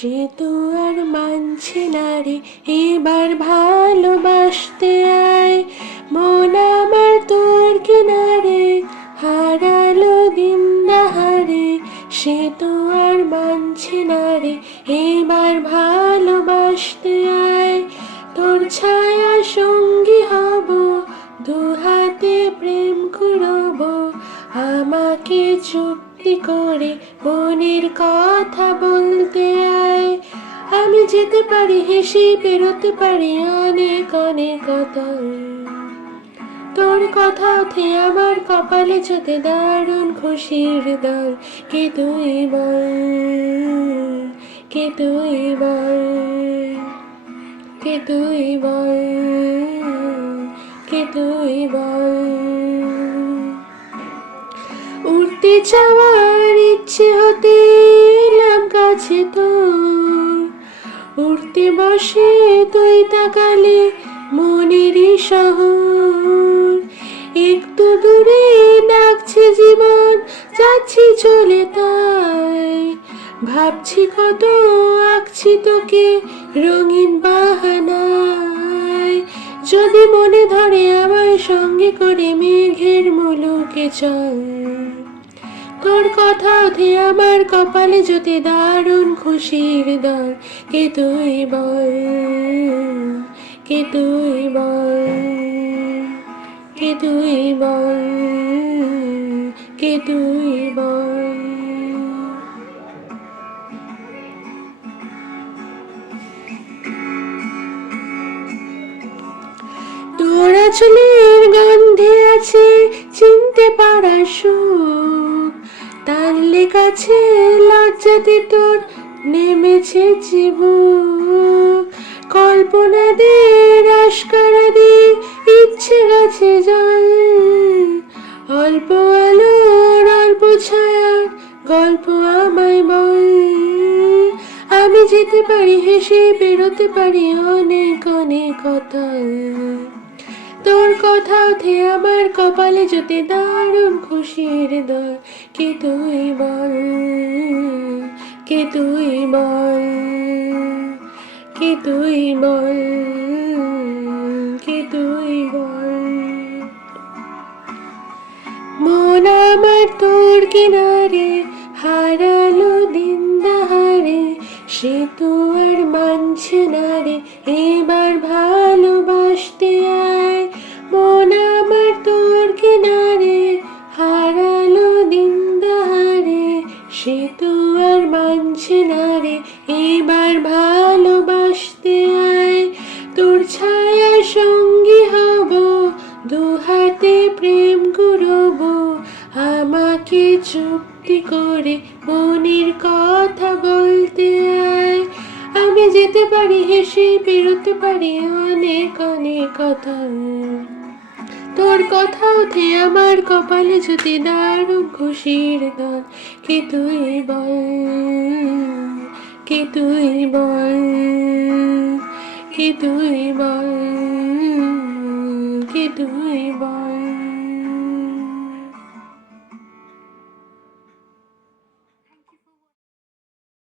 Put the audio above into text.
সে তো আর মানছে না রে, এবার ভালোবাসতে আয়। মন আমার তোর কিনারে, হারালো দিন দাহারে। সে তো আর মানছে না রে, এবার ভালোবাসতে আয়। তোর ছায়া সঙ্গী হব, দুহাতে প্রেম করব। আমাকে চুক্তি করে মনের কথা বলতে আয়। আমি যেতে পারি হেসে, পেরোতে পারি অনেক অনেক কথা। তোর কথা ওঠে আমার কপালে জোতে দারুণ খুশির দল। কে তুই বল, কে তুই বল, কে তুই বল, কে তুই বল। উড়তে চাওয়ার ইচ্ছে হতে এলাম কাছে তোর। উড়তে বসে তুই তাকালে মনেরই শহর। একটু দূরে ডাকছে জীবন, যাচ্ছি চলে তাই। ভাবছি কত আঁকছি তোকে রঙিন বাহানায়। যদি মনে ধরে আমায় সঙ্গে করে মেঘের মুলুকে চল। তোর কথা ওঠে আমার কপালে জোতে দারুণ খুশির দল। কে তুই বল, কে তুই বল, কে তুই বল, কে তুই বল। তোর আঁচলের গন্ধে আছে চিনতে পারা সুখ। টানলে কাছে লজ্জাতে তোর নেমেছে চিবুক। কল্পনা দে আশকারা দি ইচ্ছে গেছে জল। অল্প আলোর অল্প ছায়ার গল্প আমায় বল। আমি যেতে পারি হেসে, বেরোতে পারি অনেক অনেক কথা। তোর কথা ওঠে আমার কপালে জোতে দারুণ খুশির দল। কে তুই বল, কে তুই বল, কে তুই বল, কে তুই বল। মন আমার তোর কিনারে, হারালো দিন দাহারে। সে তো আর মানছে না রে, এবার ভালোবাসতে আয়। মন আমার তোর কিনারে, হারালো দিন দাহারে। সে তো আর মানছে না রে, এবার ভালোবাসতে আয়। তোর ছায়া সঙ্গী হব, দুহাতে প্রেম করব। আমাকে চুক্তি করে মনের কথা বলতে আয়। আমি যেতে পারি হেসে, পেরোতে পারি অনেক অনেক কথা। তোর কথা ওঠে আমার কপালে যদি দারুণ খুশির গান। কে তুই বল, কে তুই বল, কে তুই বল।